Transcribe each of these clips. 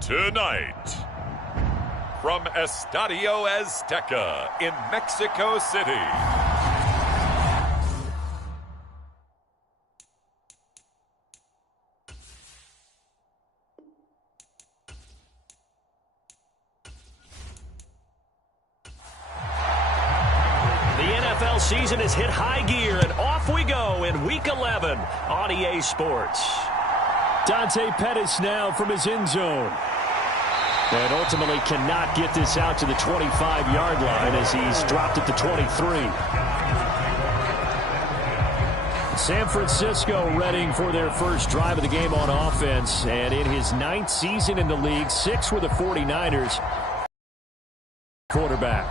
Tonight, from Estadio Azteca in Mexico City, the NFL season has hit high gear, and off we go in Week 11 on EA Sports. Dante Pettis now from his end zone. And ultimately cannot get this out to the 25-yard line as he's dropped at the 23. San Francisco readying for their first drive of the game on offense. And in his 9th season in the league, 6 with the 49ers quarterback.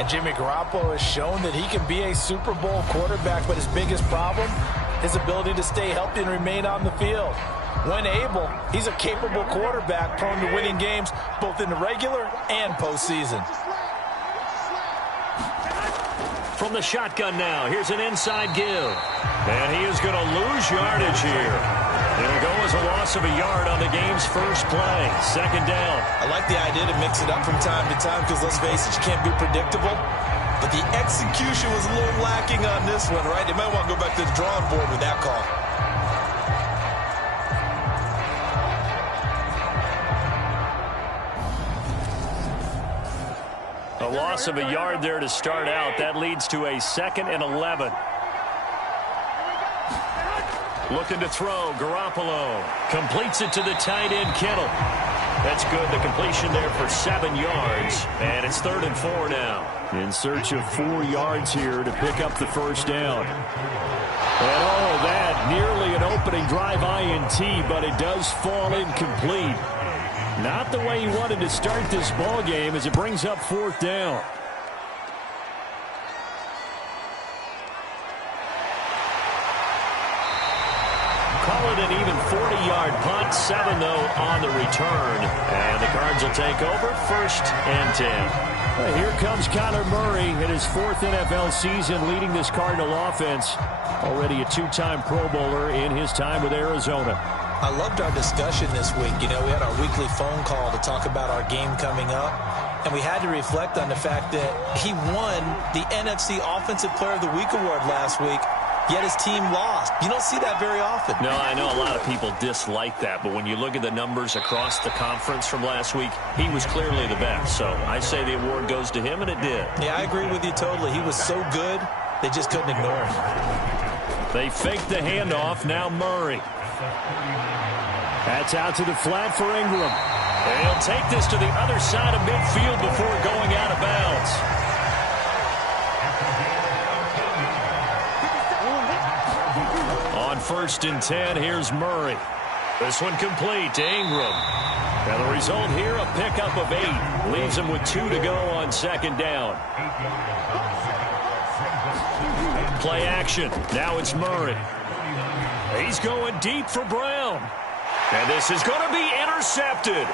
And Jimmy Garoppolo has shown that he can be a Super Bowl quarterback, but his biggest problem, his ability to stay healthy and remain on the field. When able, he's a capable quarterback prone to winning games both in the regular and postseason. From the shotgun now, here's an inside give. And he is going to lose yardage here. It'll go as a loss of a yard on the game's first play. Second down. I like the idea to mix it up from time to time because, let's face it, you can't be predictable. But the execution was a little lacking on this one, right? They might want to go back to the drawing board with that call. A loss of a yard there to start out. That leads to a 2nd and 11. Looking to throw. Garoppolo completes it to the tight end, Kittle. That's good. The completion there for 7 yards. And it's 3rd and 4 now. In search of 4 yards here to pick up the first down. And all of that, nearly an opening drive INT, but it does fall incomplete. Not the way he wanted to start this ball game as it brings up 4th down. Call it an even 40-yard punt. 7, though, on the return. And the Cards will take over 1st and 10. Here comes Kyler Murray in his 4th NFL season leading this Cardinal offense. Already a 2-time Pro Bowler in his time with Arizona. I loved our discussion this week. You know, we had our weekly phone call to talk about our game coming up. And we had to reflect on the fact that he won the NFC Offensive Player of the Week award last week, yet his team lost. You don't see that very often. No, I know a lot of people dislike that, but when you look at the numbers across the conference from last week, he was clearly the best. So I say the award goes to him, and it did. Yeah, I agree with you totally. He was so good, they just couldn't ignore him. They faked the handoff. Now Murray. That's out to the flat for Ingram. And he'll take this to the other side of midfield before going out of bounds. On 1st and 10, here's Murray. This one complete to Ingram. And the result here, a pickup of 8. Leaves him with 2 to go on 2nd down. Play action. Now it's Murray. He's going deep for Brown. And this is going to be intercepted.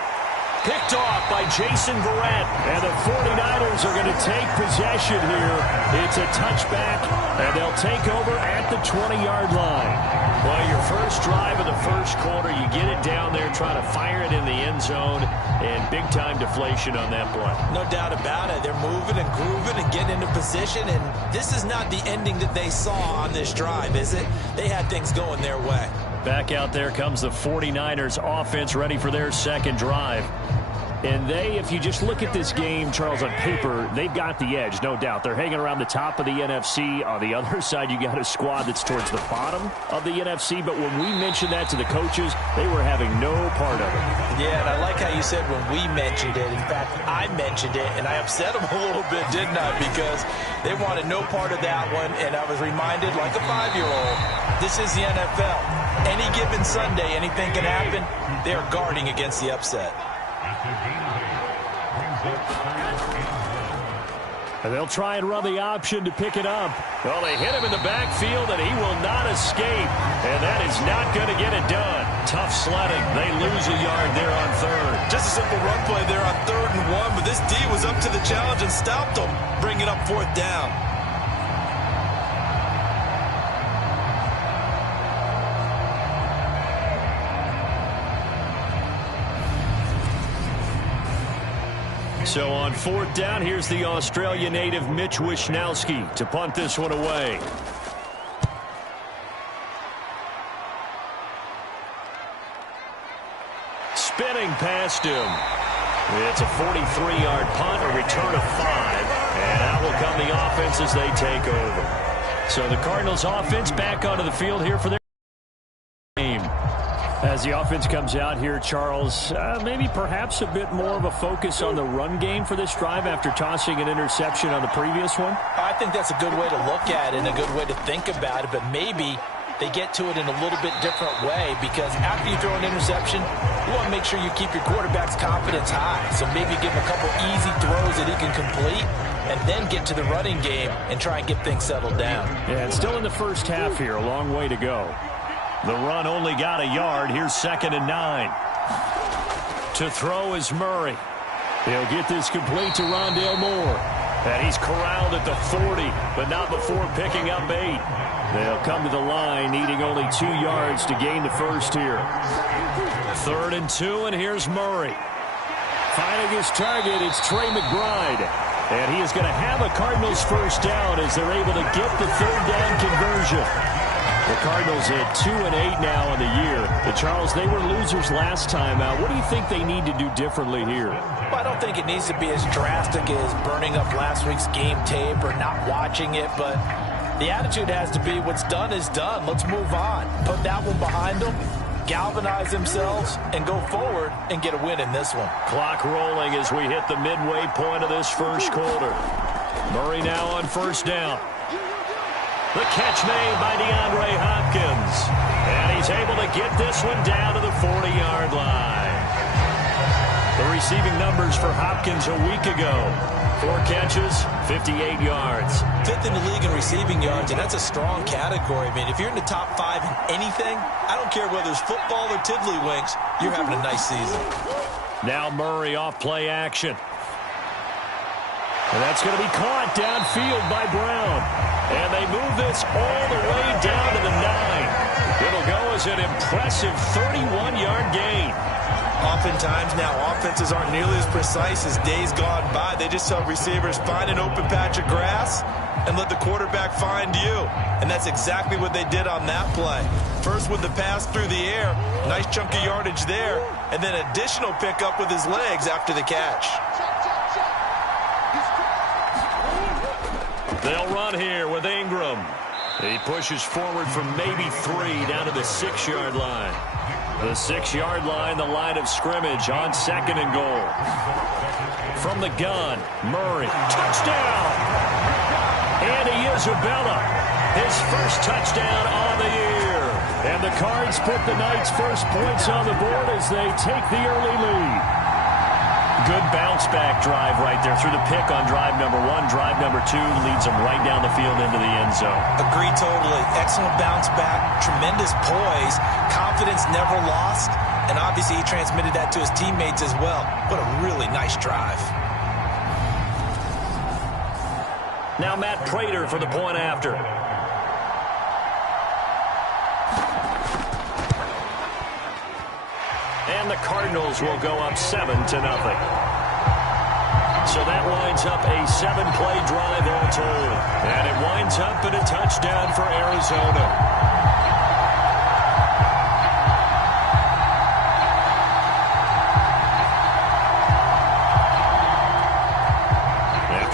Picked off by Jason Verrett. And the 49ers are going to take possession here. It's a touchback, and they'll take over at the 20-yard line. Well, your first drive of the first quarter, you get it down there, try to fire it in the end zone, and big-time deflation on that play. No doubt about it. They're moving and grooving and getting into position, and this is not the ending that they saw on this drive, is it? They had things going their way. Back out there comes the 49ers offense ready for their second drive. And if you just look at this game, Charles, on paper, they've got the edge, no doubt. They're hanging around the top of the NFC. On the other side, you got a squad that's towards the bottom of the NFC. But when we mentioned that to the coaches, they were having no part of it. Yeah, and I like how you said when we mentioned it. In fact, I mentioned it, and I upset them a little bit, didn't I? Because they wanted no part of that one, and I was reminded, like a 5-year-old, this is the NFL. Any given Sunday, anything can happen. They are guarding against the upset. And they'll try and run the option to pick it up. Well, they hit him in the backfield, and he will not escape. And that is not going to get it done. Tough sledding. They lose a yard there on third. Just a simple run play there on 3rd and 1, but this D was up to the challenge and stopped them, bringing up 4th down. So on 4th down, here's the Australia native Mitch Wishnowsky to punt this one away. Spinning past him. It's a 43-yard punt, a return of 5. And out will come the offense as they take over. So the Cardinals offense back onto the field here for their game. As the offense comes out here, Charles, maybe perhaps a bit more of a focus on the run game for this drive after tossing an interception on the previous one? I think that's a good way to look at it and a good way to think about it, but maybe they get to it in a little bit different way because after you throw an interception, you want to make sure you keep your quarterback's confidence high. So maybe give him a couple easy throws that he can complete and then get to the running game and try and get things settled down. Yeah, it's still in the first half here, a long way to go. The run only got a yard. Here's 2nd and 9. To throw is Murray. He'll get this complete to Rondale Moore. And he's corralled at the 40, but not before picking up 8. They'll come to the line, needing only 2 yards to gain the first here. 3rd and 2, and here's Murray. Finding his target, it's Trey McBride. And he is going to have a Cardinals first down as they're able to get the 3rd down conversion. The Cardinals at 2-8 now in the year. Charles, they were losers last time out. What do you think they need to do differently here? Well, I don't think it needs to be as drastic as burning up last week's game tape or not watching it, but the attitude has to be what's done is done. Let's move on. Put that one behind them, galvanize themselves, and go forward and get a win in this one. Clock rolling as we hit the midway point of this first quarter. Murray now on 1st down. The catch made by DeAndre Hopkins. And he's able to get this one down to the 40-yard line. The receiving numbers for Hopkins a week ago. 4 catches, 58 yards. 5th in the league in receiving yards, and that's a strong category. I mean, if you're in the top 5 in anything, I don't care whether it's football or tiddlywinks, you're having a nice season. Now Murray off play action. And that's going to be caught downfield by Brown. And they move this all the way down to the 9. It'll go as an impressive 31-yard gain. Oftentimes now, offenses aren't nearly as precise as days gone by. They just tell receivers, find an open patch of grass and let the quarterback find you. And that's exactly what they did on that play. First with the pass through the air, nice chunk of yardage there, and then additional pickup with his legs after the catch. They'll run here with Ingram. He pushes forward from maybe 3 down to the 6-yard line. The 6-yard line, the line of scrimmage on 2nd and goal. From the gun, Murray. Touchdown! Andy Isabella, his first touchdown on the year. And the Cards put the Knights' first points on the board as they take the early lead. Good bounce-back drive right there through the pick on drive number 1. Drive number 2 leads them right down the field into the end zone. Agree totally. Excellent bounce-back, tremendous poise, confidence never lost, and obviously he transmitted that to his teammates as well. What a really nice drive. Now Matt Prater for the point after. And the Cardinals will go up 7-0. So that winds up a 7-play drive all told. And it winds up in a touchdown for Arizona.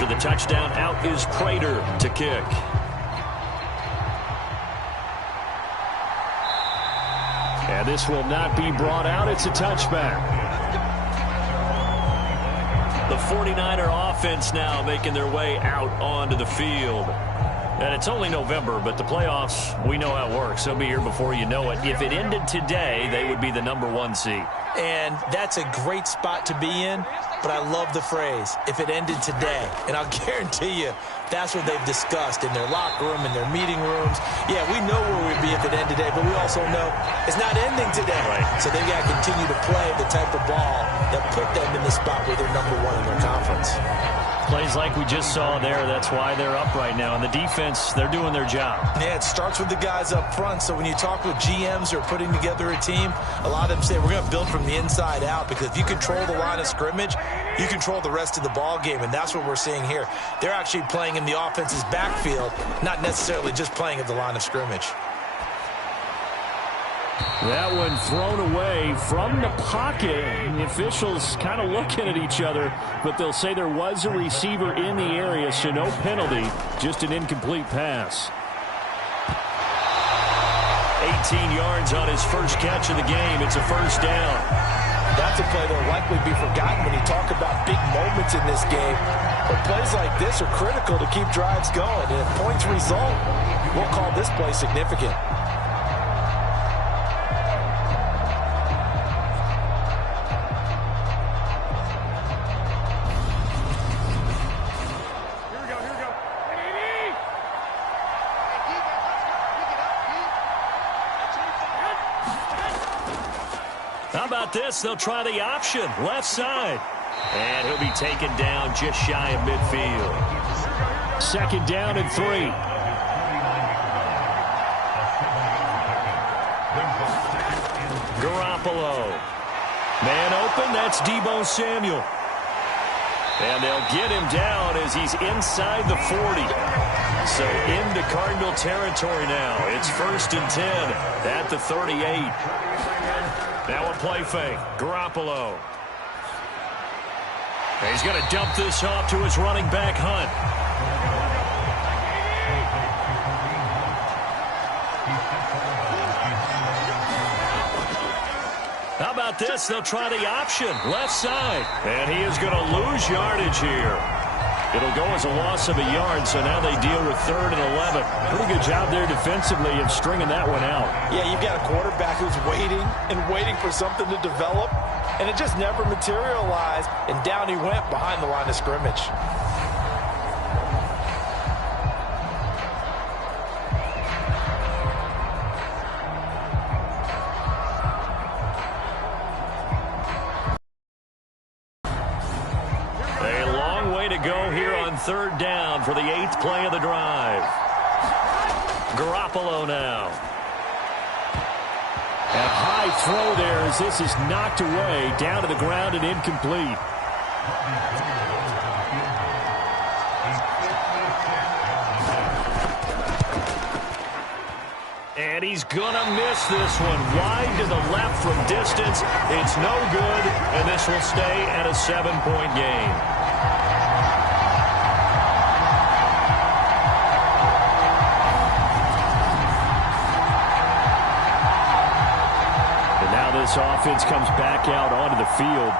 After the touchdown, out is Prater to kick. And this will not be brought out. It's a touchback. The 49er offense now making their way out onto the field. And it's only November, but the playoffs, we know how it works. They'll be here before you know it. If it ended today, they would be the #1 seed. And that's a great spot to be in, but I love the phrase, if it ended today. And I'll guarantee you, that's what they've discussed in their locker room, in their meeting rooms. Yeah, we know where we'd be if it ended today, but we also know it's not ending today. Right. So they've got to continue to play the type of ball that put them in the spot where they're #1 in their conference. Plays like we just saw there, that's why they're up right now. And the defense, they're doing their job. Yeah, it starts with the guys up front. So when you talk with GMs who are putting together a team, a lot of them say we're going to build from the inside out, because if you control the line of scrimmage, you control the rest of the ball game, and that's what we're seeing here. They're actually playing in the offense's backfield, not necessarily just playing at the line of scrimmage. That one thrown away from the pocket. And the officials kind of looking at each other, but they'll say there was a receiver in the area, so no penalty, just an incomplete pass. 18 yards on his first catch of the game. It's a first down. That's a play that will likely be forgotten when you talk about big moments in this game. But plays like this are critical to keep drives going. And if points result, we'll call this play significant. How about this? They'll try the option, left side. And he'll be taken down just shy of midfield. 2nd down and 3. Garoppolo. Man open, that's Deebo Samuel. And they'll get him down as he's inside the 40. So into Cardinal territory now. It's 1st and 10 at the 38. Now a play fake. Garoppolo. He's going to dump this off to his running back, Hunt. How about this? They'll try the option, left side. And he is going to lose yardage here. It'll go as a loss of a yard, so now they deal with 3rd and 11. Pretty good job there defensively of stringing that one out. Yeah, you've got a quarterback who's waiting and waiting for something to develop, and it just never materialized, and down he went behind the line of scrimmage. A long way to go here on 3rd down for the 8th play of the drive. Garoppolo now. A high throw there as this is knocked away, down to the ground and incomplete. And he's going to miss this one. Wide to the left from distance. It's no good, and this will stay at a 7-point game. This offense comes back out onto the field.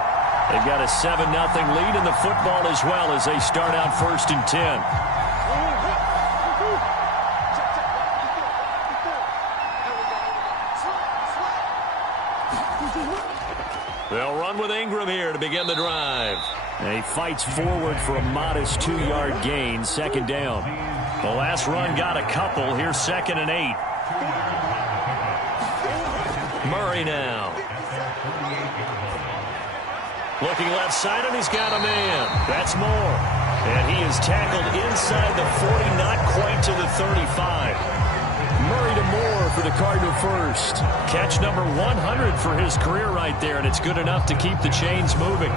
They've got a 7-0 lead in the football as well as they start out 1st and 10. They'll run with Ingram here to begin the drive. And he fights forward for a modest 2-yard gain, 2nd down. The last run got a couple. Here's 2nd and 8. Murray now. Looking left side, and he's got a man. That's Moore. And he is tackled inside the 40, not quite to the 35. Murray to Moore for the Cardinal first. Catch number 100 for his career right there, and it's good enough to keep the chains moving.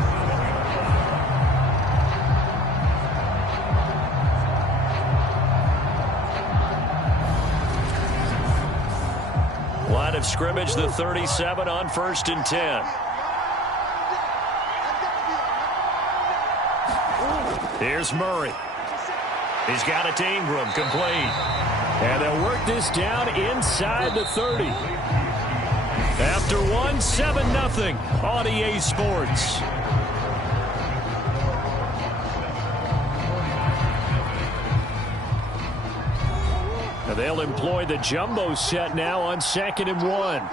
Line of scrimmage, the 37 on 1st and 10. Here's Murray. He's got it to Ingram, complete. And they'll work this down inside the 30. After 7-0 on EA Sports. Now they'll employ the jumbo set now on 2nd and 1.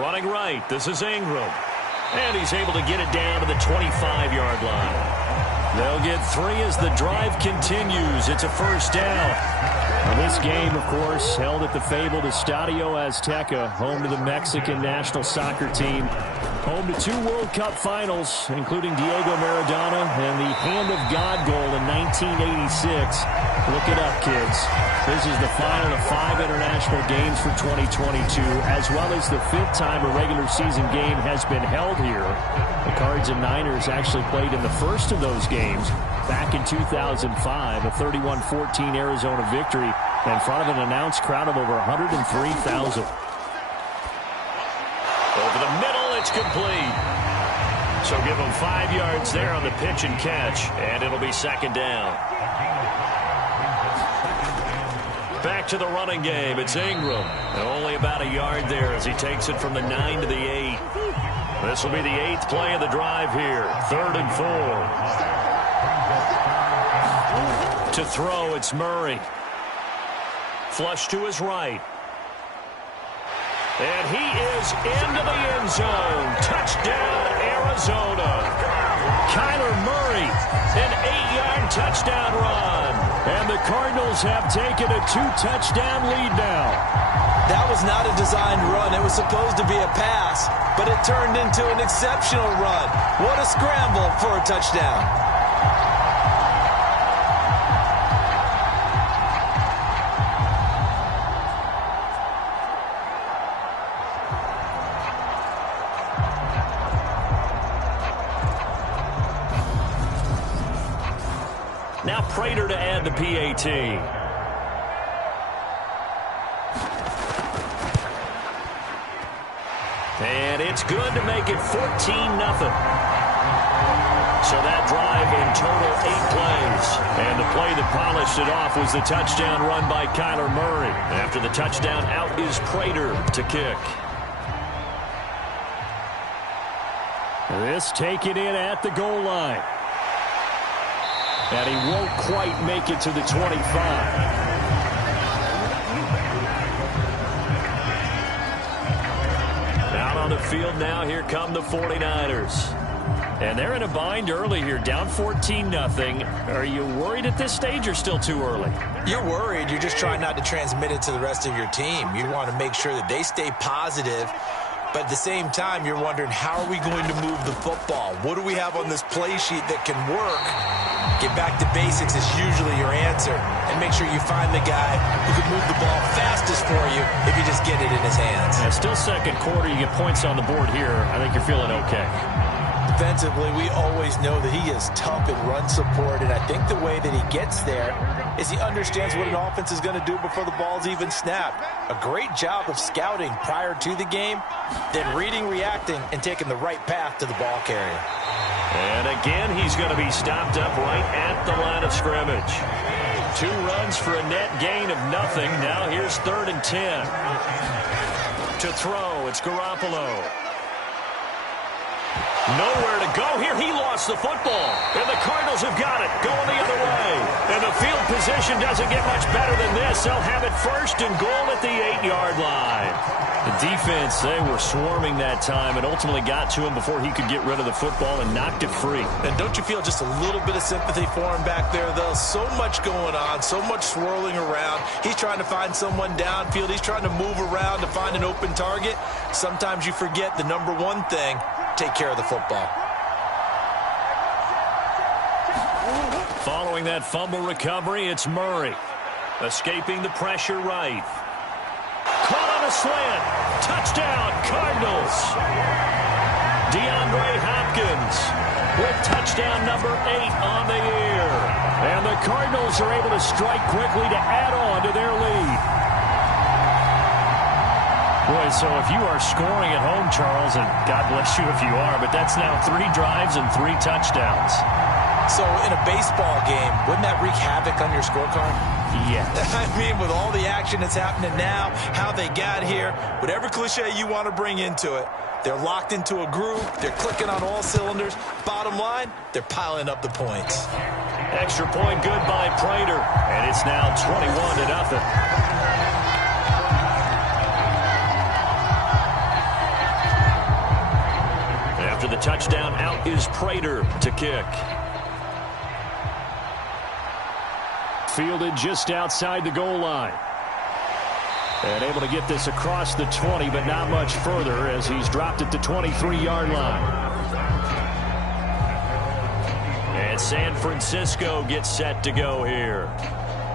Running right, this is Ingram. And he's able to get it down to the 25-yard line. They'll get 3 as the drive continues. It's a first down. Now this game, of course, held at the fabled Estadio Azteca, home to the Mexican national soccer team. Home to 2 World Cup finals, including Diego Maradona and the Hand of God goal in 1986. Look it up, kids. This is the final of 5 international games for 2022, as well as the 5th time a regular season game has been held here. The Cards and Niners actually played in the first of those games back in 2005, a 31-14 Arizona victory in front of an announced crowd of over 103,000. Over the middle, it's complete. So give them 5 yards there on the pitch and catch, and it'll be 2nd down. Back to the running game. It's Ingram. And only about a yard there as he takes it from the 9 to the 8. This will be the 8th play of the drive here. 3rd and 4. To throw, it's Murray. Flush to his right. And he is into the end zone. Touchdown, Arizona. Kyler Murray, an 8-yard touchdown run. And the Cardinals have taken a 2-touchdown lead now. That was not a designed run. It was supposed to be a pass, but it turned into an exceptional run. What a scramble for a touchdown. Now Prater to add the PAT. And it's good to make it 14-0. So that drive in total 8 plays. And the play that polished it off was the touchdown run by Kyler Murray. After the touchdown, out is Prater to kick. This taken in at the goal line. And he won't quite make it to the 25. Out on the field now, here come the 49ers. And they're in a bind early here, down 14-0. Are you worried at this stage or still too early? You're worried. You're just trying not to transmit it to the rest of your team. You want to make sure that they stay positive. But at the same time, you're wondering, how are we going to move the football? What do we have on this play sheet that can work? Get back to basics is usually your answer. And make sure you find the guy who can move the ball fastest for you if you just get it in his hands. Yeah, still second quarter. You get points on the board here. I think you're feeling okay. Defensively, we always know that he is tough in run support, and I think the way that he gets there is he understands what an offense is going to do before the ball's even snapped. A great job of scouting prior to the game, then reading, reacting, and taking the right path to the ball carrier. And again, he's going to be stopped up right at the line of scrimmage. 2 runs for a net gain of nothing. Now here's 3rd and 10. To throw, it's Garoppolo. Nowhere to go here. He lost the football. And the Cardinals have got it. Going the other way. And the field position doesn't get much better than this. They'll have it 1st and goal at the 8-yard line. The defense, they were swarming that time and ultimately got to him before he could get rid of the football and knocked it free. And don't you feel just a little bit of sympathy for him back there, though? So much going on, so much swirling around. He's trying to find someone downfield. He's trying to move around to find an open target. Sometimes you forget the number one thing: take care of the football. Following that fumble recovery, it's Murray. Escaping the pressure right. Caught on a slant. Touchdown, Cardinals. DeAndre Hopkins with touchdown number 8 on the year. And the Cardinals are able to strike quickly to add on to their lead. Boy, so if you are scoring at home, Charles, and God bless you if you are, but that's now 3 drives and 3 touchdowns. So in a baseball game, wouldn't that wreak havoc on your scorecard? Yes. I mean, with all the action that's happening now, how they got here, whatever cliche you want to bring into it, they're locked into a groove, they're clicking on all cylinders. Bottom line, they're piling up the points. Extra point good by Prater, and it's now 21-0. After the touchdown, out is Prater to kick. Fielded just outside the goal line. And able to get this across the 20, but not much further as he's dropped at the 23-yard line. And San Francisco gets set to go here.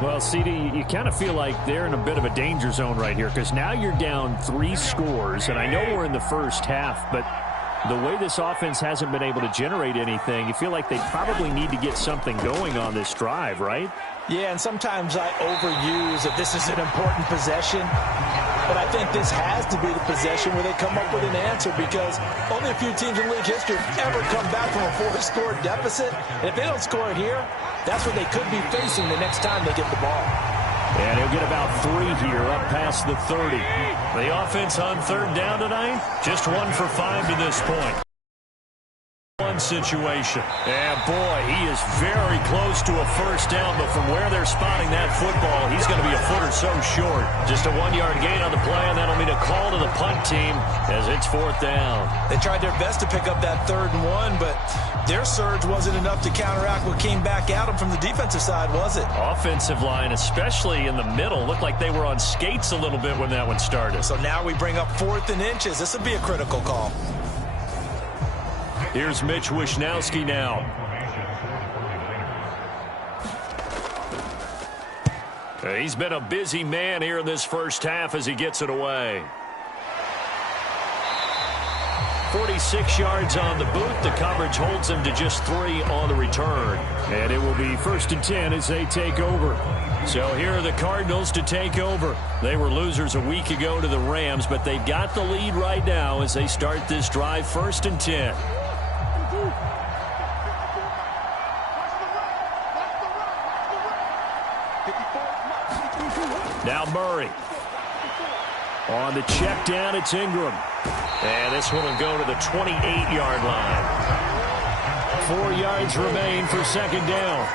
Well, CD, you kind of feel like they're in a bit of a danger zone right here because now you're down 3 scores, and I know we're in the first half, but the way this offense hasn't been able to generate anything, you feel like they probably need to get something going on this drive, right? Yeah, and sometimes I overuse that this is an important possession, but I think this has to be the possession where they come up with an answer because only a few teams in league history have ever come back from a 4-score deficit. And if they don't score it here, that's what they could be facing the next time they get the ball. And he'll get about 3 here up past the 30. The offense on third down tonight, just 1 for 5 to this point. One situation. And boy, he is very close to a first down, but from where they're spotting that football, he's going to be a foot or so short. Just a 1-yard gain on the play, and that'll mean a call to the punt team as it's 4th down. They tried their best to pick up that 3rd and 1, but their surge wasn't enough to counteract what came back at them from the defensive side, was it? Offensive line, especially in the middle, looked like they were on skates a little bit when that one started. So now we bring up 4th and inches. This would be a critical call. Here's Mitch Wishnowsky now. He's been a busy man here in this first half as he gets it away. 46 yards on the boot. The coverage holds him to just 3 on the return. And it will be 1st and 10 as they take over. So here are the Cardinals to take over. They were losers a week ago to the Rams, but they've got the lead right now as they start this drive 1st and 10. Now Murray. On the check down, it's Ingram. And this one will go to the 28-yard line. 4 yards remain for 2nd down.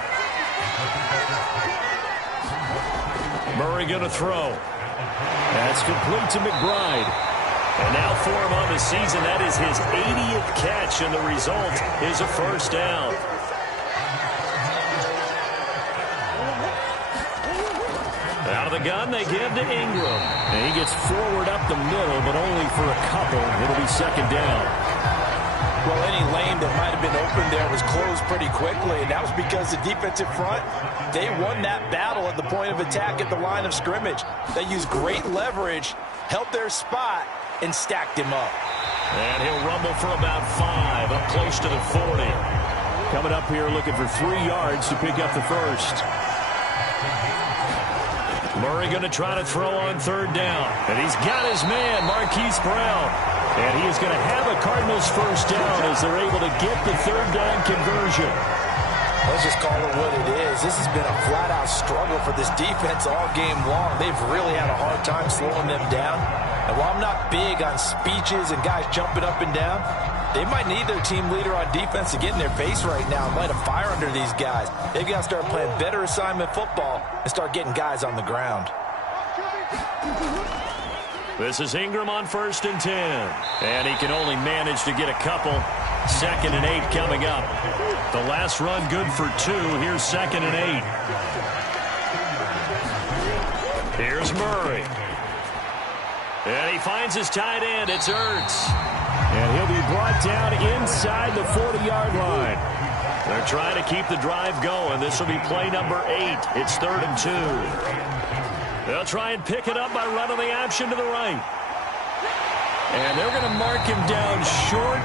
Murray going to throw. That's complete to McBride. And now for him on the season, that is his 80th catch, and the result is a 1st down. Out of the gun, they give to Ingram. And he gets forward up the middle, but only for a couple. It'll be 2nd down. Well, any lane that might have been open there was closed pretty quickly, and that was because the defensive front, they won that battle at the point of attack at the line of scrimmage. They used great leverage, held their spot, and stacked him up. And he'll rumble for about 5, up close to the 40. Coming up here looking for 3 yards to pick up the first. Murray going to try to throw on 3rd down. And he's got his man, Marquise Brown. And he is going to have a Cardinals first down as they're able to get the 3rd down conversion. Let's just call it what it is. This has been a flat-out struggle for this defense all game long. They've really had a hard time slowing them down. And while I'm not big on speeches and guys jumping up and down, they might need their team leader on defense to get in their face right now and light a fire under these guys. They've got to start playing better assignment football and start getting guys on the ground. This is Ingram on 1st and 10. And he can only manage to get a couple. 2nd and 8 coming up. The last run good for 2. Here's 2nd and 8. Here's Murray. And he finds his tight end. It's Ertz. And he'll be brought down inside the 40-yard line. They're trying to keep the drive going. This will be play number 8. It's 3rd and 2. They'll try and pick it up by running the option to the right. And they're going to mark him down short,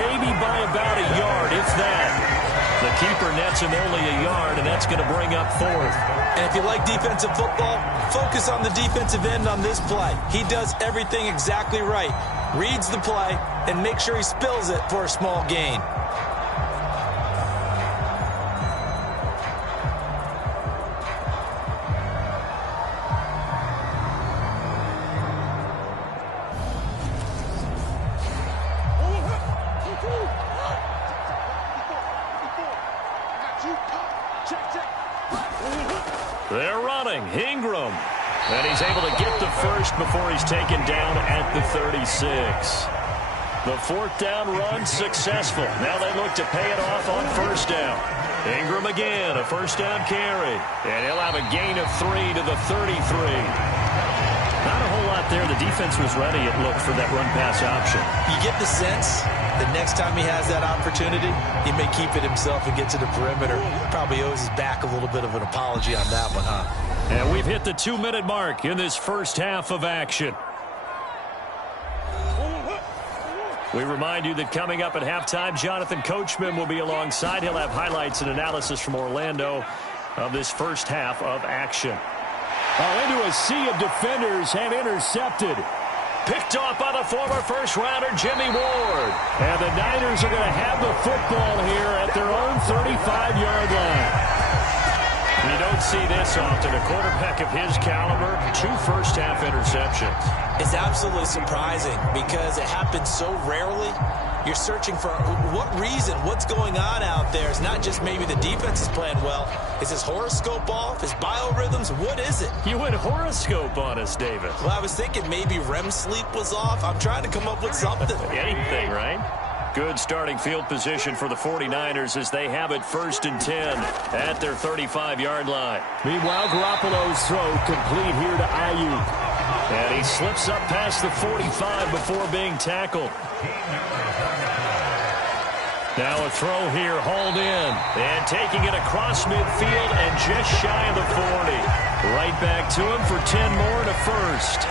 maybe by about a yard, if that. The keeper nets him only a yard, and that's going to bring up fourth. And if you like defensive football, focus on the defensive end on this play. He does everything exactly right. Reads the play and make sure he spills it for a small gain. They're running. Ingram. And he's able to get the first before he's taken down at the 36. The fourth down run successful. Now they look to pay it off on first down. Ingram again, a first down carry. And he'll have a gain of 3 to the 33. Not a whole lot there. The defense was ready, it looked, for that run-pass option. You get the sense that next time he has that opportunity, he may keep it himself and get to the perimeter. Probably owes his back a little bit of an apology on that one, huh? And we've hit the 2-minute mark in this first half of action. We remind you that coming up at halftime, Jonathan Coachman will be alongside. He'll have highlights and analysis from Orlando of this first half of action. Into a sea of defenders and intercepted. Picked off by the former first-rounder Jimmy Ward. And the Niners are going to have the football here at their own 35-yard line. You don't see this often. A quarterback of his caliber, 2 first-half interceptions. It's absolutely surprising because it happens so rarely. You're searching for what reason, what's going on out there. It's not just maybe the defense is playing well. Is his horoscope off? His biorhythms? What is it? You went horoscope on us, David. Well, I was thinking maybe REM sleep was off. I'm trying to come up with something. Anything, right? Good starting field position for the 49ers as they have it 1st and 10 at their 35-yard line. Meanwhile, Garoppolo's throw complete here to Ayuk. And he slips up past the 45 before being tackled. Now a throw here, hauled in. And taking it across midfield and just shy of the 40. Right back to him for 10 more and a first.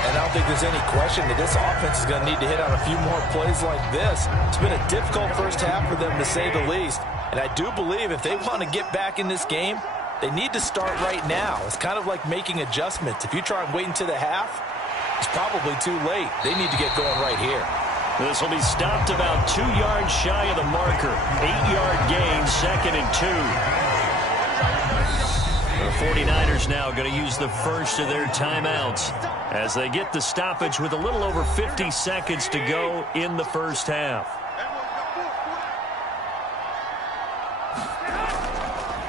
And I don't think there's any question that this offense is going to need to hit on a few more plays like this. It's been a difficult first half for them, to say the least. And I do believe if they want to get back in this game, they need to start right now. It's kind of like making adjustments. If you try and wait until the half, it's probably too late. They need to get going right here. This will be stopped about 2 yards shy of the marker. 8-yard gain, 2nd and 2. The 49ers now going to use the first of their timeouts as they get the stoppage with a little over 50 seconds to go in the first half.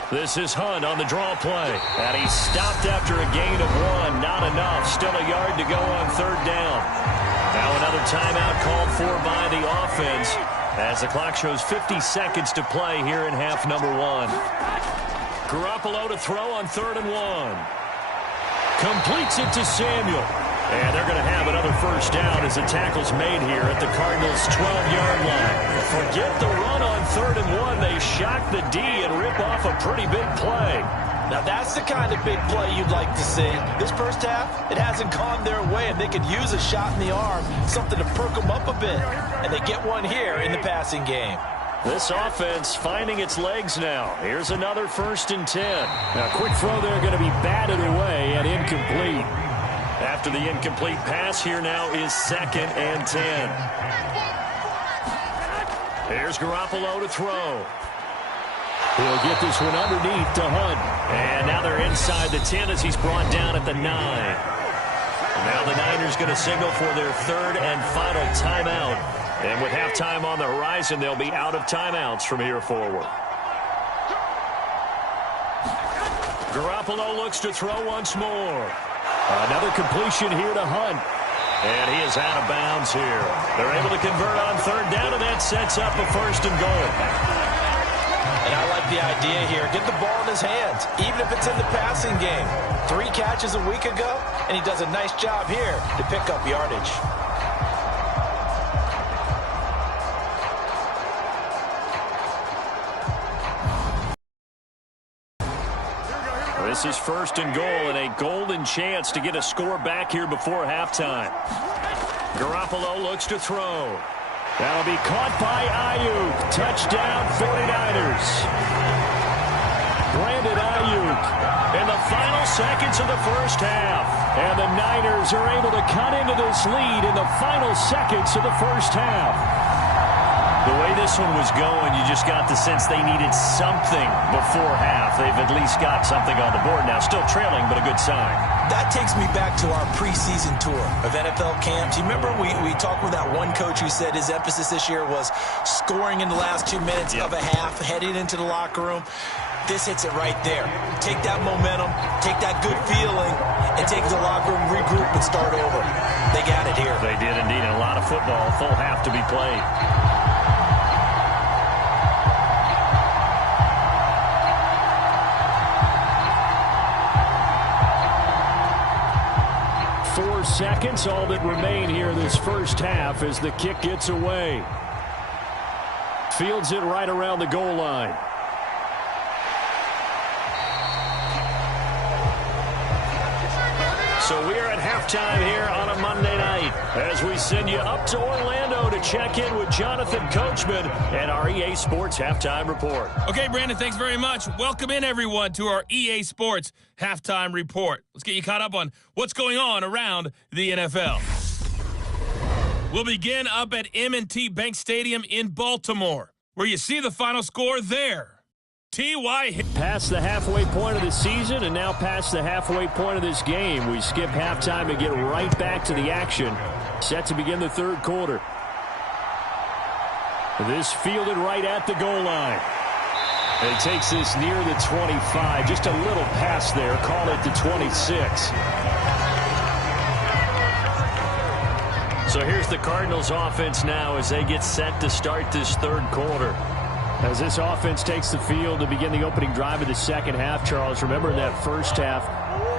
This is Hunt on the draw play. And he's stopped after a gain of 1. Not enough. Still a yard to go on 3rd down. Now another timeout called for by the offense as the clock shows 50 seconds to play here in half number 1. Garoppolo to throw on 3rd and 1. Completes it to Samuel. And they're going to have another first down as the tackle's made here at the Cardinals' 12-yard line. Forget the run on 3rd and 1. They shock the D and rip off a pretty big play. Now that's the kind of big play you'd like to see. This first half, it hasn't gone their way, and they could use a shot in the arm, something to perk them up a bit. And they get one here in the passing game. This offense finding its legs now. Here's another 1st and 10. Now, quick throw there going to be batted away and incomplete. After the incomplete pass, here now is 2nd and 10. Here's Garoppolo to throw. He'll get this one underneath to Hunt. And now they're inside the 10 as he's brought down at the 9. Now the Niners going to signal for their 3rd and final timeout. And with halftime on the horizon, they'll be out of timeouts from here forward. Garoppolo looks to throw once more. Another completion here to Hunt. And he is out of bounds here. They're able to convert on 3rd down, and that sets up a 1st and goal. And I like the idea here. Get the ball in his hands, even if it's in the passing game. 3 catches a week ago, and he does a nice job here to pick up yardage. This is 1st and goal and a golden chance to get a score back here before halftime. Garoppolo looks to throw. That'll be caught by Ayuk. Touchdown 49ers. Brandon Ayuk in the final seconds of the first half. And the Niners are able to cut into this lead in the final seconds of the first half. The way this one was going, you just got the sense they needed something before half. They've at least got something on the board now. Still trailing, but a good sign. That takes me back to our preseason tour of NFL camps. You remember we talked with that one coach who said his emphasis this year was scoring in the last 2 minutes of a half, heading into the locker room. This hits it right there. Take that momentum, take that good feeling, and take the locker room, regroup, and start over. They got it here. They did indeed. And a lot of football, full half to be played. Seconds, all that remain here this first half as the kick gets away. Fields it right around the goal line. So we're at halftime here on a Monday night as we send you up to Orlando to check in with Jonathan Coachman and our EA Sports Halftime Report. Okay, Brandon, thanks very much. Welcome in, everyone, to our EA Sports Halftime Report. Let's get you caught up on what's going on around the NFL. We'll begin up at M&T Bank Stadium in Baltimore, where you see the final score there. T.Y. Past the halfway point of the season and now past the halfway point of this game. We skip halftime and get right back to the action. Set to begin the third quarter. This fielded right at the goal line. It takes this near the 25. Just a little pass there. Call it the 26. So here's the Cardinals offense now as they get set to start this third quarter. As this offense takes the field to begin the opening drive of the second half, Charles, remember in that first half,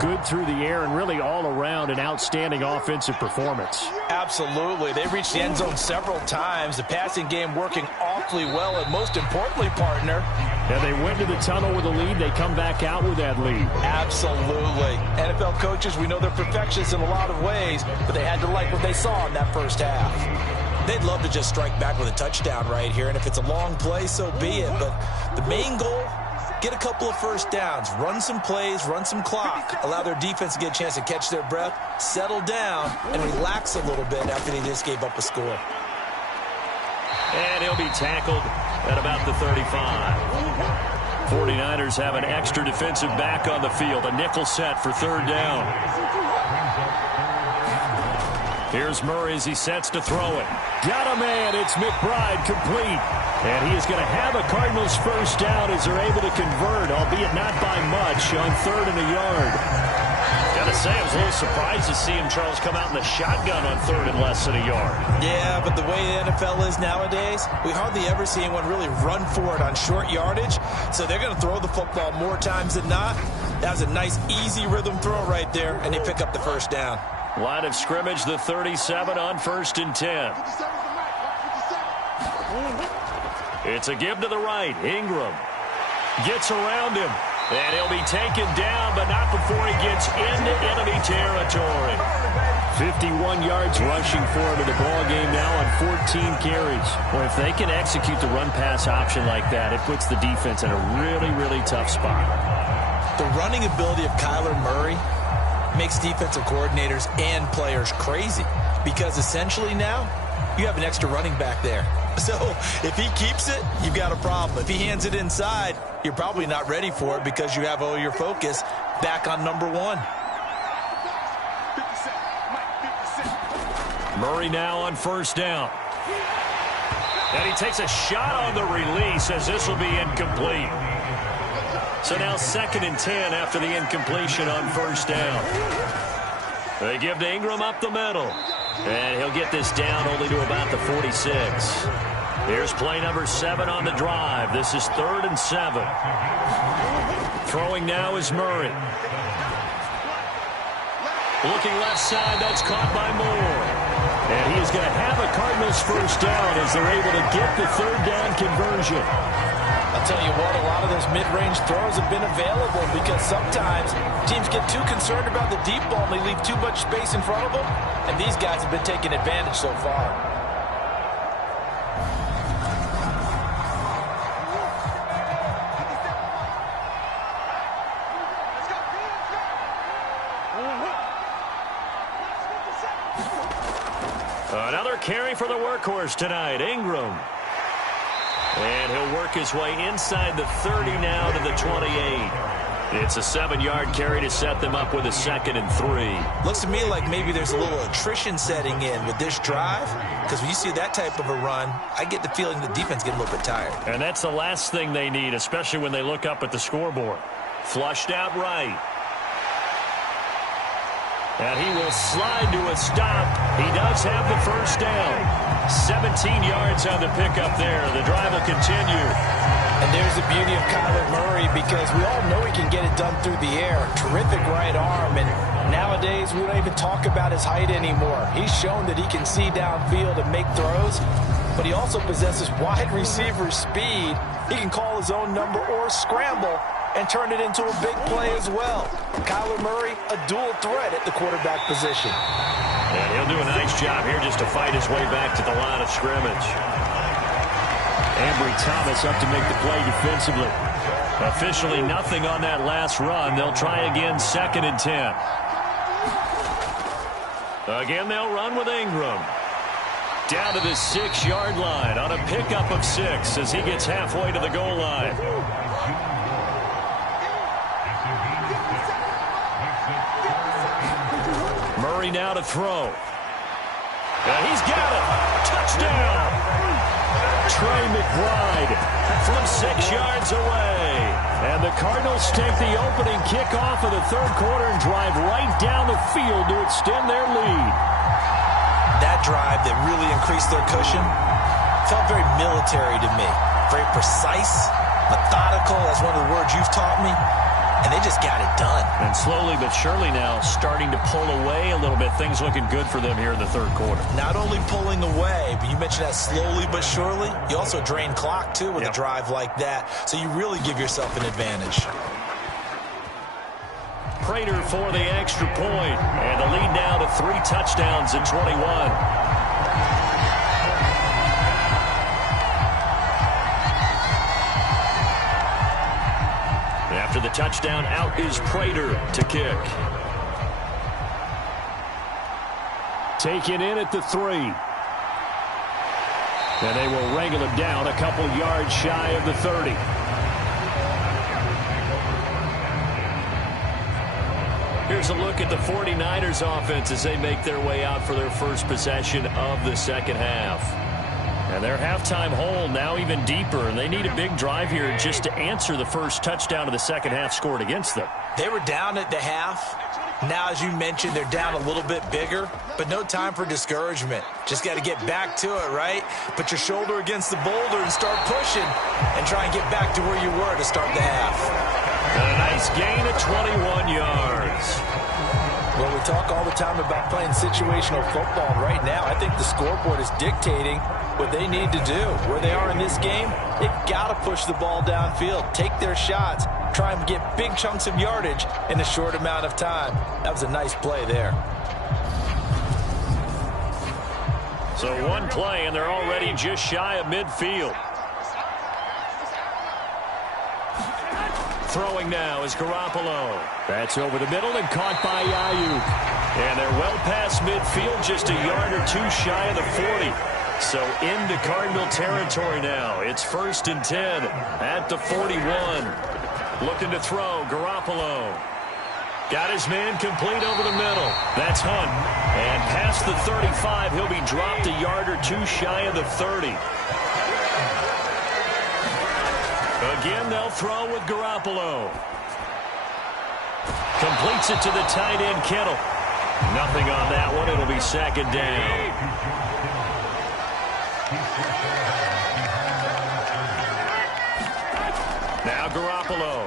good through the air and really all around an outstanding offensive performance. Absolutely. They reached the end zone several times. The passing game working awfully well, and most importantly, partner. Yeah, they went to the tunnel with a lead. They come back out with that lead. Absolutely. NFL coaches, we know they're perfectionists in a lot of ways, but they had to like what they saw in that first half. They'd love to just strike back with a touchdown right here, and if it's a long play, so be it. But the main goal, get a couple of first downs, run some plays, run some clock, allow their defense to get a chance to catch their breath, settle down, and relax a little bit after they just gave up a score. And he'll be tackled at about the 35. 49ers have an extra defensive back on the field, a nickel set for third down. Here's Murray as he sets to throw it. Got a man. It's McBride complete. And he is going to have a Cardinals first down as they're able to convert, albeit not by much, on 3rd and a yard. Got to say, I was a little surprised to see him, Charles, come out in the shotgun on 3rd and less than a yard. Yeah, but the way the NFL is nowadays, we hardly ever see anyone really run for it on short yardage. So they're going to throw the football more times than not. That was a nice, easy rhythm throw right there, and they pick up the first down. Line of scrimmage, the 37 on 1st and 10. It's a give to the right. Ingram gets around him, and he'll be taken down, but not before he gets into enemy territory. 51 yards rushing for him in the ball game now on 14 carries. Well, if they can execute the run-pass option like that, it puts the defense in a really, really tough spot. The running ability of Kyler Murray makes defensive coordinators and players crazy because essentially now you have an extra running back there. So if he keeps it, you've got a problem. If he hands it inside, you're probably not ready for it because you have all your focus back on number one. Murray now on first down. And he takes a shot on the release as this will be incomplete. So now 2nd and 10 after the incompletion on first down. They give to Ingram up the middle. And he'll get this down only to about the 46. Here's play number 7 on the drive. This is 3rd and 7. Throwing now is Murray. Looking left side, that's caught by Moore. And he is going to have a Cardinals first down as they're able to get the 3rd down conversion. I'll tell you what, a lot of those mid-range throws have been available because sometimes teams get too concerned about the deep ball and they leave too much space in front of them, and these guys have been taking advantage so far. carry for the workhorse tonight, Ingram. And he'll work his way inside the 30 now to the 28. It's a 7-yard carry to set them up with a 2nd and 3. Looks to me like maybe there's a little attrition setting in with this drive, because when you see that type of a run, I get the feeling the defense getting a little bit tired. And that's the last thing they need, especially when they look up at the scoreboard. Flushed out right. And he will slide to a stop. He does have the first down. 17 yards on the pickup there. The drive will continue. And there's the beauty of Kyler Murray, because we all know he can get it done through the air. Terrific right arm, and nowadays we don't even talk about his height anymore. He's shown that he can see downfield and make throws, but he also possesses wide receiver speed. He can call his own number or scramble and turn it into a big play as well. Kyler Murray, a dual threat at the quarterback position. And he'll do a nice job here just to fight his way back to the line of scrimmage. Ambry Thomas up to make the play defensively. Officially nothing on that last run. They'll try again, 2nd and 10. Again, they'll run with Ingram. Down to the 6-yard line on a pickup of 6 as he gets halfway to the goal line. Murray now to throw. And he's got it. Touchdown. Trey McBride from 6 yards away. And the Cardinals take the opening kickoff of the 3rd quarter and drive right down the field to extend their lead. That drive that really increased their cushion felt very military to me. Very precise, methodical. That's one of the words you've taught me. And they just got it done. And slowly but surely now starting to pull away a little bit. Things looking good for them here in the 3rd quarter. Not only pulling away, but you mentioned that slowly but surely. You also drain clock, too, with a drive like that. So you really give yourself an advantage. Prater for the extra point. And the lead now to 3 touchdowns at 21. After the touchdown, out is Prater to kick. Taken in at the 3. And they will wrangle him down a couple yards shy of the 30. Here's a look at the 49ers offense as they make their way out for their first possession of the 2nd half. And their halftime hole now even deeper, and they need a big drive here just to answer the first touchdown of the 2nd half scored against them. They were down at the half. Now, as you mentioned, they're down a little bit bigger, but no time for discouragement. Just got to get back to it, right? Put your shoulder against the boulder and start pushing and try and get back to where you were to start the half. And a nice gain of 21 yards. Well, we talk all the time about playing situational football. Right now, I think the scoreboard is dictating what they need to do. Where they are in this game, they've got to push the ball downfield, take their shots, try and get big chunks of yardage in a short amount of time. That was a nice play there. So one play, and they're already just shy of midfield. Throwing now is Garoppolo. That's over the middle and caught by Ayuk. And they're well past midfield, just a yard or 2 shy of the 40. So into Cardinal territory now. It's 1st and 10 at the 41. Looking to throw, Garoppolo. Got his man complete over the middle. That's Hunt. And past the 35, he'll be dropped a yard or 2 shy of the 30. Again, they'll throw with Garoppolo. Completes it to the tight end, Kittle. Nothing on that one. It'll be 2nd down. Now Garoppolo.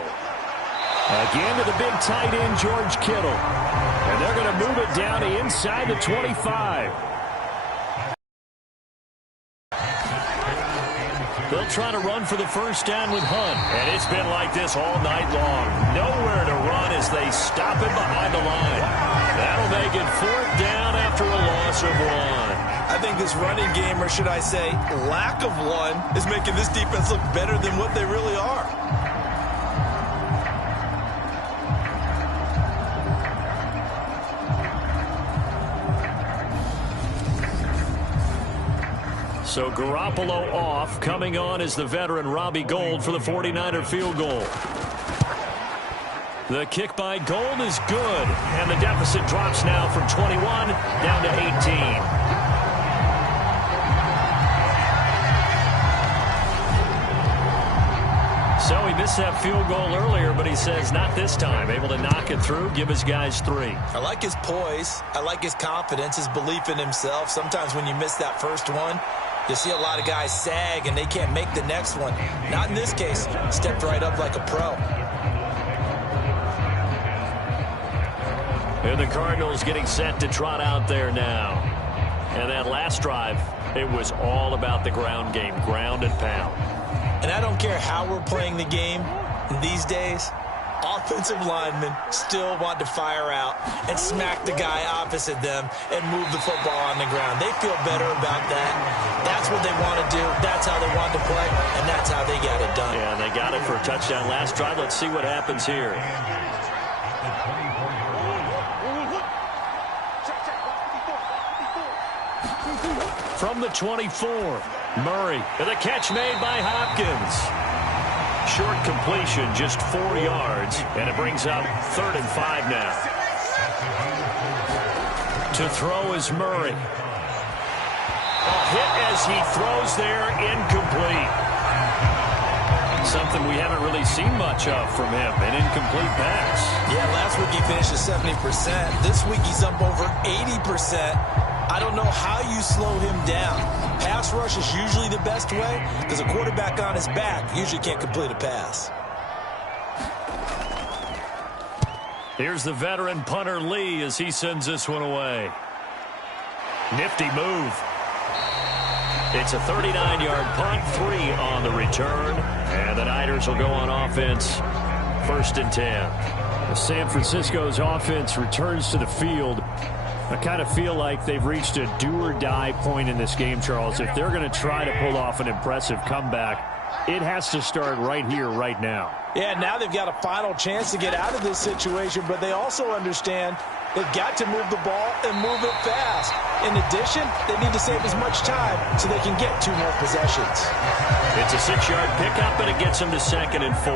Again to the big tight end, George Kittle. And they're going to move it down to inside the 25. They'll try to run for the first down with Hunt. And it's been like this all night long. Nowhere to run as they stop him behind the line. That'll make it 4th down after a loss of 1. I think this running game, or should I say lack of one, is making this defense look better than what they really are. So Garoppolo off. Coming on is the veteran Robbie Gould for the 49er field goal. The kick by Gould is good. And the deficit drops now from 21 down to 18. So he missed that field goal earlier, but he says not this time. Able to knock it through, give his guys 3. I like his poise. I like his confidence, his belief in himself. Sometimes when you miss that first one, you see a lot of guys sag and they can't make the next one. Not in this case. Stepped right up like a pro. And the Cardinals getting set to trot out there now. And that last drive, it was all about the ground game, ground and pound. And I don't care how we're playing the game these days, offensive linemen still want to fire out and smack the guy opposite them and move the football on the ground. They feel better about that. That's what they want to do. That's how they want to play, and that's how they got it done. Yeah, and they got it for a touchdown last drive. Let's see what happens here. From the 24, Murray, and the catch made by Hopkins. Short completion, just 4 yards, and it brings up 3rd and 5 now. To throw is Murray. A hit as he throws there, incomplete. Something we haven't really seen much of from him, an incomplete pass. Yeah, last week he finished at 70%. This week he's up over 80%. I don't know how you slow him down. Pass rush is usually the best way because a quarterback on his back usually can't complete a pass. Here's the veteran punter Lee as he sends this one away. Nifty move. It's a 39-yard punt, 3 on the return, and the Niners will go on offense, 1st and 10. San Francisco's offense returns to the field. I kind of feel like they've reached a do-or-die point in this game, Charles. If they're going to try to pull off an impressive comeback, it has to start right here, right now. Yeah, now they've got a final chance to get out of this situation, but they also understand they've got to move the ball and move it fast. In addition, they need to save as much time so they can get 2 more possessions. It's a 6-yard pickup, and it gets them to 2nd and 4.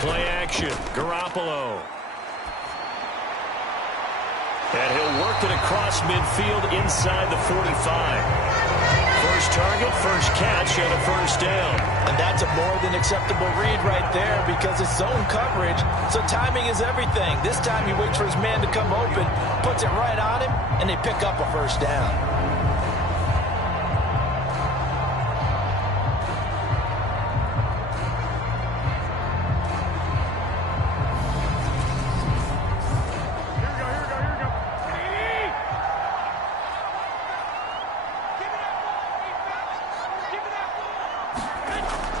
Play action, Garoppolo. And he'll work it across midfield inside the 45. First target, first catch, and a 1st down. And that's a more than acceptable read right there because it's zone coverage, so timing is everything. This time he waits for his man to come open, puts it right on him, and they pick up a 1st down.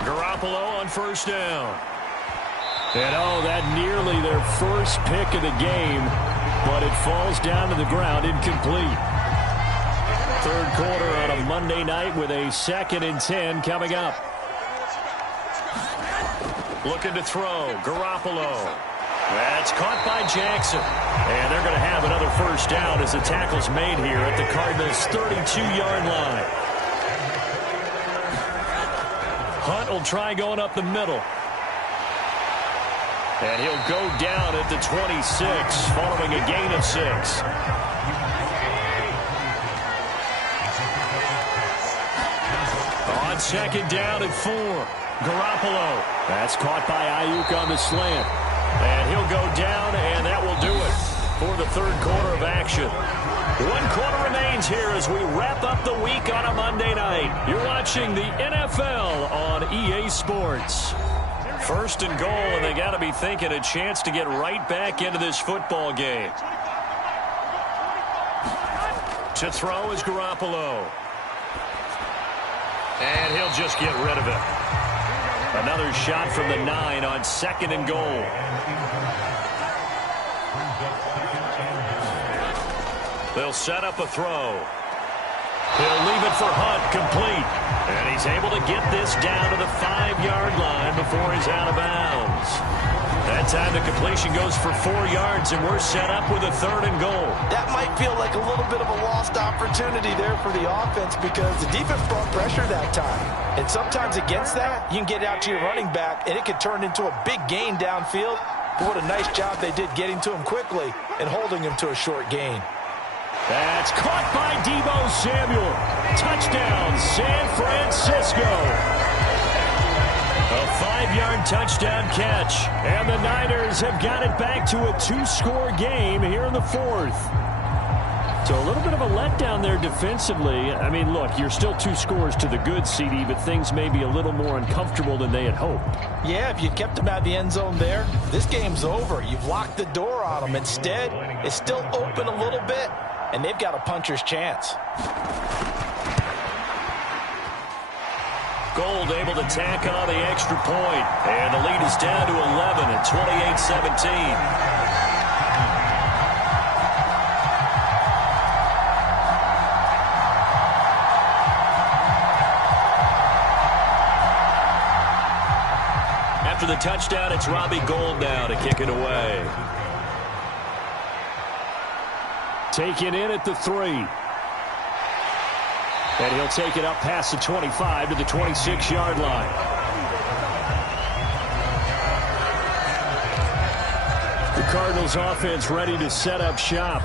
Garoppolo on 1st down. And that nearly their first pick of the game, but it falls down to the ground, incomplete. 3rd quarter on a Monday night with a 2nd and 10 coming up. Looking to throw, Garoppolo. That's caught by Jackson. And they're going to have another 1st down as the tackle's made here at the Cardinals' 32-yard line. Hunt will try going up the middle. And he'll go down at the 26 following a gain of 6. On 2nd down at 4. Garoppolo. That's caught by Ayuk on the slant. And he'll go down, and that will do it for the 3rd quarter of action. 1 quarter remains here as we wrap up the week on a Monday night. You're watching the NFL on EA Sports. 1st and goal, and they got to be thinking a chance to get right back into this football game. To throw is Garoppolo. And he'll just get rid of it. Another shot from the 9 on 2nd and goal. They'll set up a throw. He'll leave it for Hunt, complete. And he's able to get this down to the 5-yard line before he's out of bounds. That time the completion goes for 4 yards, and we're set up with a 3rd and goal. That might feel like a little bit of a lost opportunity there for the offense because the defense brought pressure that time. And sometimes against that, you can get out to your running back, and it could turn into a big gain downfield. But what a nice job they did getting to him quickly and holding him to a short gain. That's caught by Deebo Samuel. Touchdown, San Francisco. A 5-yard touchdown catch. And the Niners have got it back to a 2-score game here in the 4th. So a little bit of a letdown there defensively. I mean, look, you're still 2 scores to the good, CD, but things may be a little more uncomfortable than they had hoped. Yeah, if you kept them out of the end zone there, this game's over. You've locked the door on them. Instead, it's still open a little bit, and they've got a puncher's chance. Gold able to tack on the extra point. And the lead is down to 11 at 28-17. After the touchdown, it's Robbie Gould now to kick it away. Taken in at the 3. And he'll take it up past the 25 to the 26-yard line. The Cardinals offense ready to set up shop.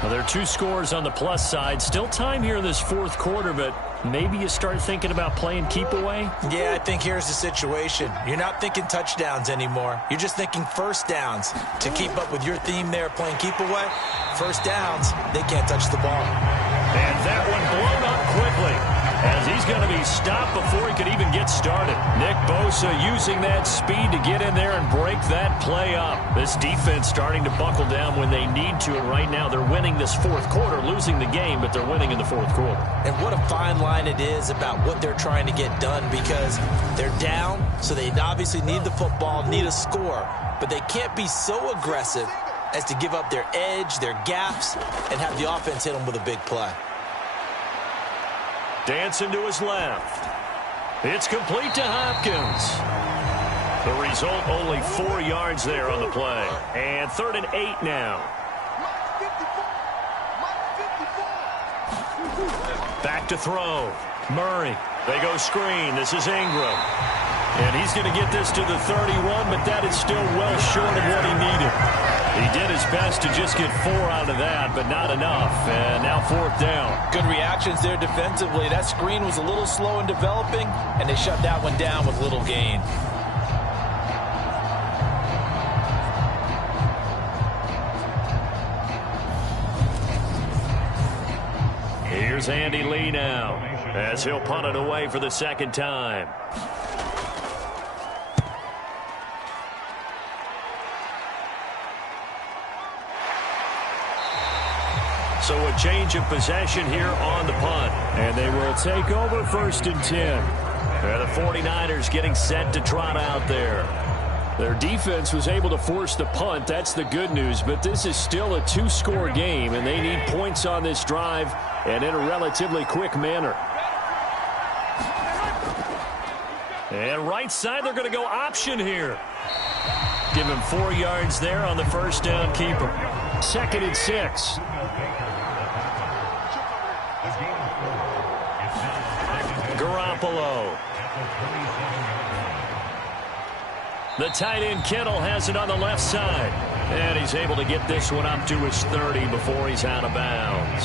Well, there are 2 scores on the plus side. Still time here in this 4th quarter, but maybe you start thinking about playing keep away? Yeah, I think here's the situation. You're not thinking touchdowns anymore. You're just thinking first downs. To keep up with your theme there, playing keep away, first downs, they can't touch the ball. And that one blown up quickly as he's going to be stopped before he could even get started. Nick Bosa using that speed to get in there and break that play up. This defense starting to buckle down when they need to, and right now they're winning this 4th quarter, losing the game, but they're winning in the 4th quarter. And what a fine line it is about what they're trying to get done because they're down, so they obviously need the football, need a score, but they can't be so aggressive as to give up their edge, their gaps, and have the offense hit them with a big play. Dancing to his left. It's complete to Hopkins. The result, only 4 yards there on the play. And 3rd and 8 now. Back to throw. Murray. They go screen. This is Ingram. And he's going to get this to the 31, but that is still well short of what he needed. He did his best to just get 4 out of that, but not enough. And now 4th down. Good reactions there defensively. That screen was a little slow in developing, and they shut that one down with little gain. Here's Andy Lee now as he'll punt it away for the 2nd time. So a change of possession here on the punt. And they will take over 1st and 10. The 49ers getting set to trot out there. Their defense was able to force the punt. That's the good news. But this is still a 2-score game, and they need points on this drive and in a relatively quick manner. And right side, they're going to go option here. Give him 4 yards there on the 1st down keeper. 2nd and 6. Garoppolo. The tight end Kittle has it on the left side. And he's able to get this one up to his 30 before he's out of bounds.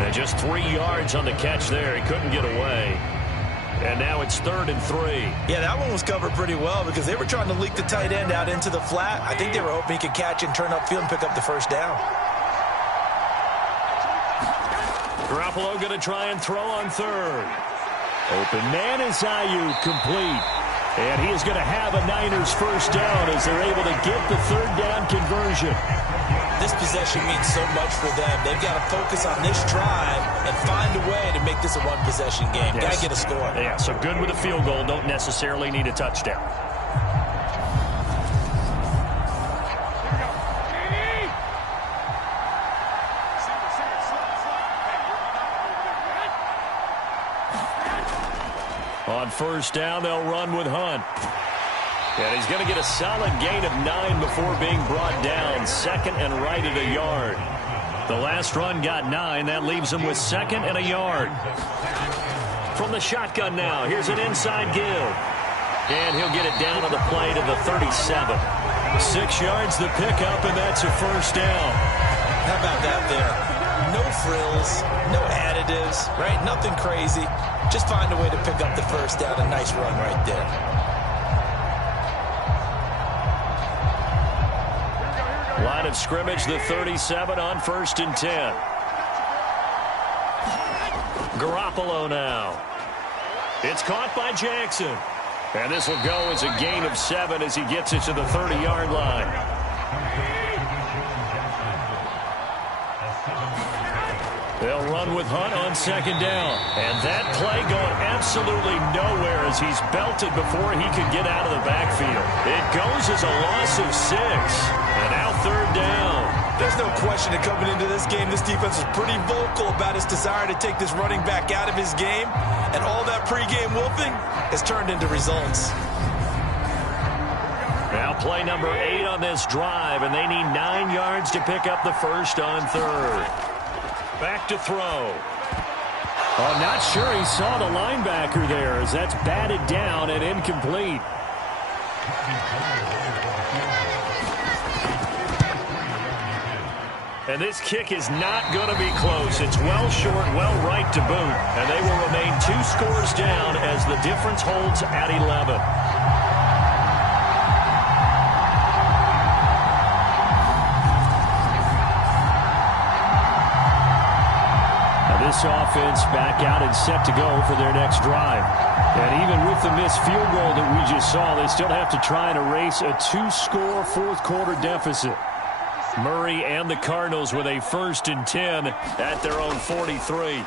And just 3 yards on the catch there. He couldn't get away. And now it's 3rd and 3. Yeah, that one was covered pretty well because they were trying to leak the tight end out into the flat. I think they were hoping he could catch and turn upfield and pick up the 1st down. Garoppolo going to try and throw on 3rd. Open man is Ayuk, complete. And he is going to have a Niners 1st down as they're able to get the 3rd down conversion. This possession means so much for them. They've got to focus on this drive and find a way to make this a one-possession game. Yes. Got to get a score. Yeah, so good with a field goal. Don't necessarily need a touchdown. On 1st down, they'll run with Hunt. And he's going to get a solid gain of 9 before being brought down. Second and right at a yard. The last run got 9. That leaves him with second and a yard. From the shotgun now, here's an inside give. And he'll get it down on the play to the 37. 6 yards the pickup, and that's a first down. How about that there? No frills, no additives, right? Nothing crazy. Just find a way to pick up the first down. A nice run right there. Line of scrimmage, the 37 on 1st and 10. Garoppolo now. It's caught by Jackson. And this will go as a gain of 7 as he gets it to the 30-yard line. They'll run with Hunt on 2nd down. And that play going absolutely nowhere as he's belted before he could get out of the backfield. It goes as a loss of 6. And now 3rd down. There's no question that coming into this game, this defense was pretty vocal about its desire to take this running back out of his game. And all that pregame wolfing has turned into results. Now play number 8 on this drive, and they need 9 yards to pick up the first on 3rd. Back to throw. Oh, not sure he saw the linebacker there as that's batted down and incomplete. And this kick is not going to be close. It's well short, well right to boot. And they will remain 2 scores down as the difference holds at 11. This offense back out and set to go for their next drive. And even with the missed field goal that we just saw, they still have to try and erase a 2-score fourth-quarter deficit. Murray and the Cardinals with a 1st and 10 at their own 43.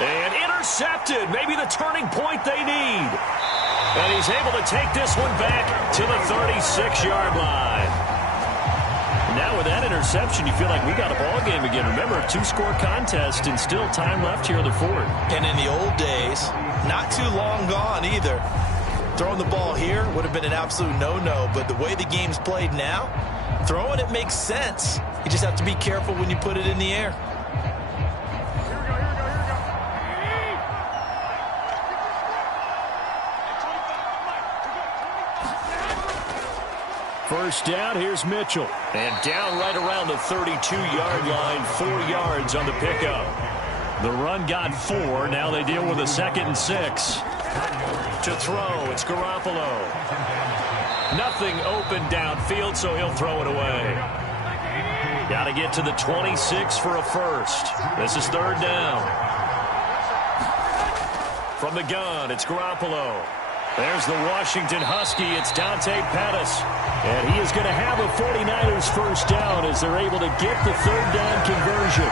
And intercepted. Maybe the turning point they need. And he's able to take this one back to the 36-yard line. Now with that interception, you feel like we got a ball game again. Remember, a 2-score contest and still time left here in the 4th. And in the old days, not too long gone either. Throwing the ball here would have been an absolute no-no, but the way the game's played now, throwing it makes sense. You just have to be careful when you put it in the air. First down, here's Mitchell. And down right around the 32-yard line, 4 yards on the pickup. The run got 4. Now they deal with a 2nd and 6. To throw, it's Garoppolo. Nothing open downfield, so he'll throw it away. Got to get to the 26 for a first. This is 3rd down. From the gun, it's Garoppolo. There's the Washington Husky. It's Dante Pettis. And he is going to have a 49ers first down as they're able to get the 3rd down conversion.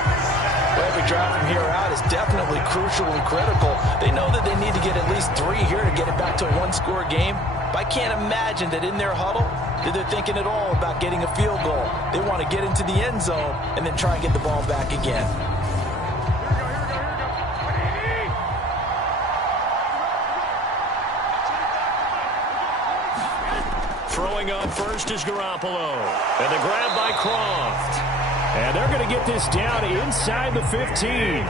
Well, every drive from here out is definitely crucial and critical. They know that they need to get at least 3 here to get it back to a 1-score game. But I can't imagine that in their huddle that they're thinking at all about getting a field goal. They want to get into the end zone and then try and get the ball back again. Throwing on first is Garoppolo. And the grab by Croft. And they're going to get this down inside the 15.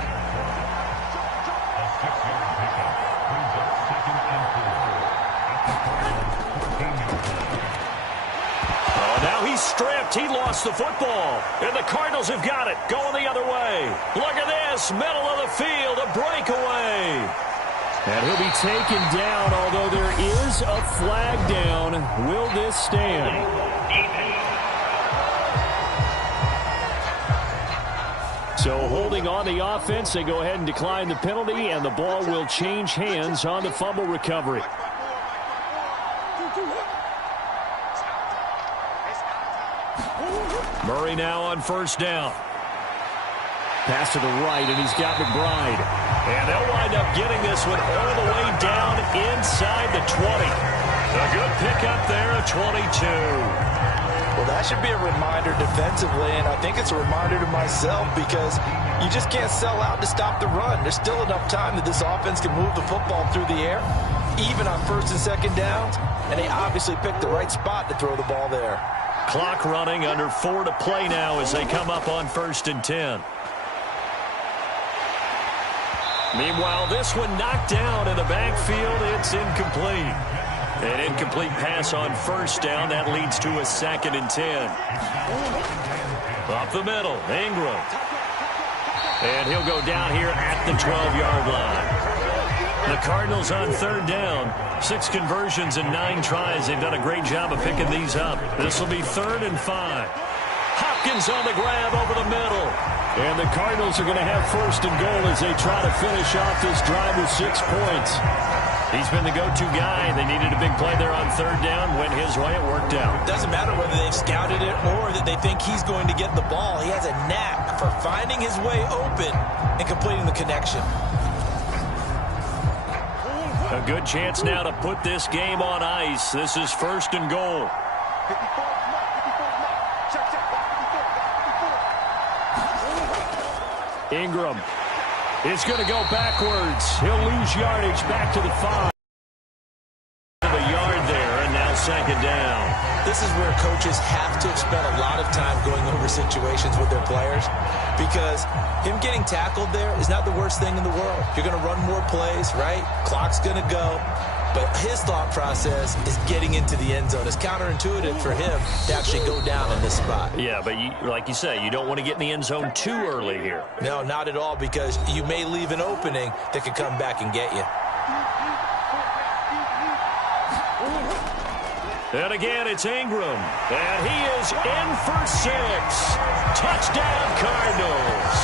Oh, now he's stripped. He lost the football. And the Cardinals have got it. Going the other way. Look at this. Middle of the field. A breakaway. And he'll be taken down, although there is a flag down. Will this stand? So holding on the offense, they go ahead and decline the penalty, and the ball will change hands on the fumble recovery. Murray now on first down. Pass to the right, and he's got McBride. And they'll wind up getting this one all the way down inside the 20. A good pickup there at 22. Well, that should be a reminder defensively, and I think it's a reminder to myself because you just can't sell out to stop the run. There's still enough time that this offense can move the football through the air. even on first and second downs, and they obviously picked the right spot to throw the ball there. Clock running, under 4 to play now as they come up on 1st and 10. Meanwhile, this one knocked down in the backfield. It's incomplete. An incomplete pass on 1st down. That leads to a 2nd and 10. Up the middle, Ingram. And he'll go down here at the 12-yard line. The Cardinals on 3rd down. 6 conversions and 9 tries. They've done a great job of picking these up. This will be 3rd and 5. Hopkins on the grab over the middle. And the Cardinals are going to have 1st and goal as they try to finish off this drive with 6 points. He's been the go-to guy. They needed a big play there on 3rd down. Went his way. It worked out. Doesn't matter whether they've scouted it or that they think he's going to get the ball. He has a knack for finding his way open and completing the connection. A good chance now to put this game on ice. This is 1st and goal. Ingram is going to go backwards. He'll lose yardage back to the 5. A yard there, and now 2nd down. This is where coaches have to have spent a lot of time going over situations with their players, because him getting tackled there is not the worst thing in the world. You're going to run more plays, right? Clock's going to go. But his thought process is getting into the end zone. It's counterintuitive for him to actually go down in this spot. Yeah, but like you say, you don't want to get in the end zone too early here. No, not at all, because you may leave an opening that could come back and get you. And again, it's Ingram. And he is in for 6. Touchdown, Cardinals.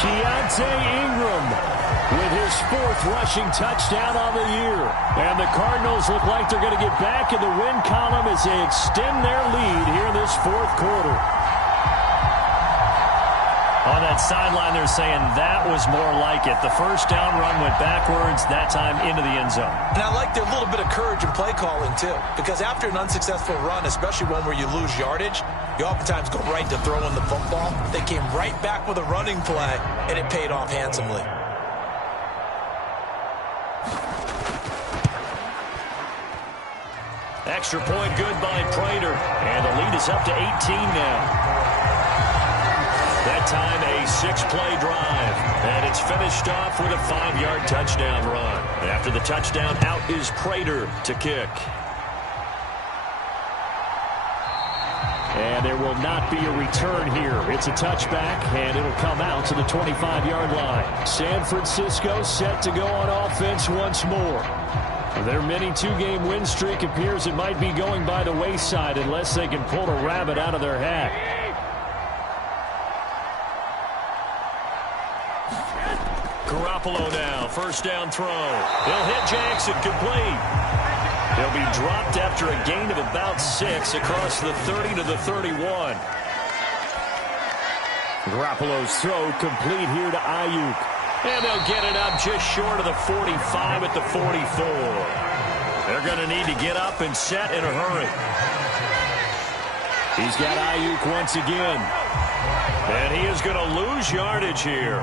Keontae Ingram with his 4th rushing touchdown on the year. And the Cardinals look like they're going to get back in the win column as they extend their lead here in this 4th quarter. On that sideline, they're saying that was more like it. The 1st down run went backwards, that time into the end zone. And I like their little bit of courage in play calling, too. Because after an unsuccessful run, especially one where you lose yardage, you oftentimes go right to throwing the football. They came right back with a running play, and it paid off handsomely. Extra point good by Prater. And the lead is up to 18 now. That time a 6-play drive. And it's finished off with a 5-yard touchdown run. After the touchdown, out is Prater to kick. And there will not be a return here. It's a touchback, and it'll come out to the 25-yard line. San Francisco set to go on offense once more. Their mini 2-game win streak appears it might be going by the wayside unless they can pull a rabbit out of their hat. Garoppolo now, 1st down throw. He'll hit Jackson, complete. He'll be dropped after a gain of about 6 across the 30 to the 31. Garoppolo's throw complete here to Ayuk. And they'll get it up just short of the 45 at the 44. They're going to need to get up and set in a hurry. He's got Ayuk once again. And he is going to lose yardage here.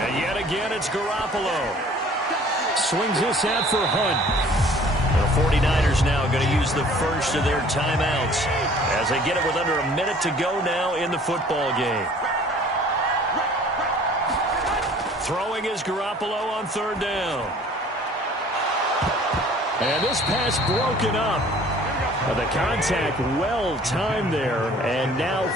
And yet again, it's Garoppolo. Swings this out for Hunt. The 49ers now going to use the first of their timeouts as they get it with under a minute to go now in the football game. Throwing is Garoppolo on 3rd down. And this pass broken up. The contact well timed there, and now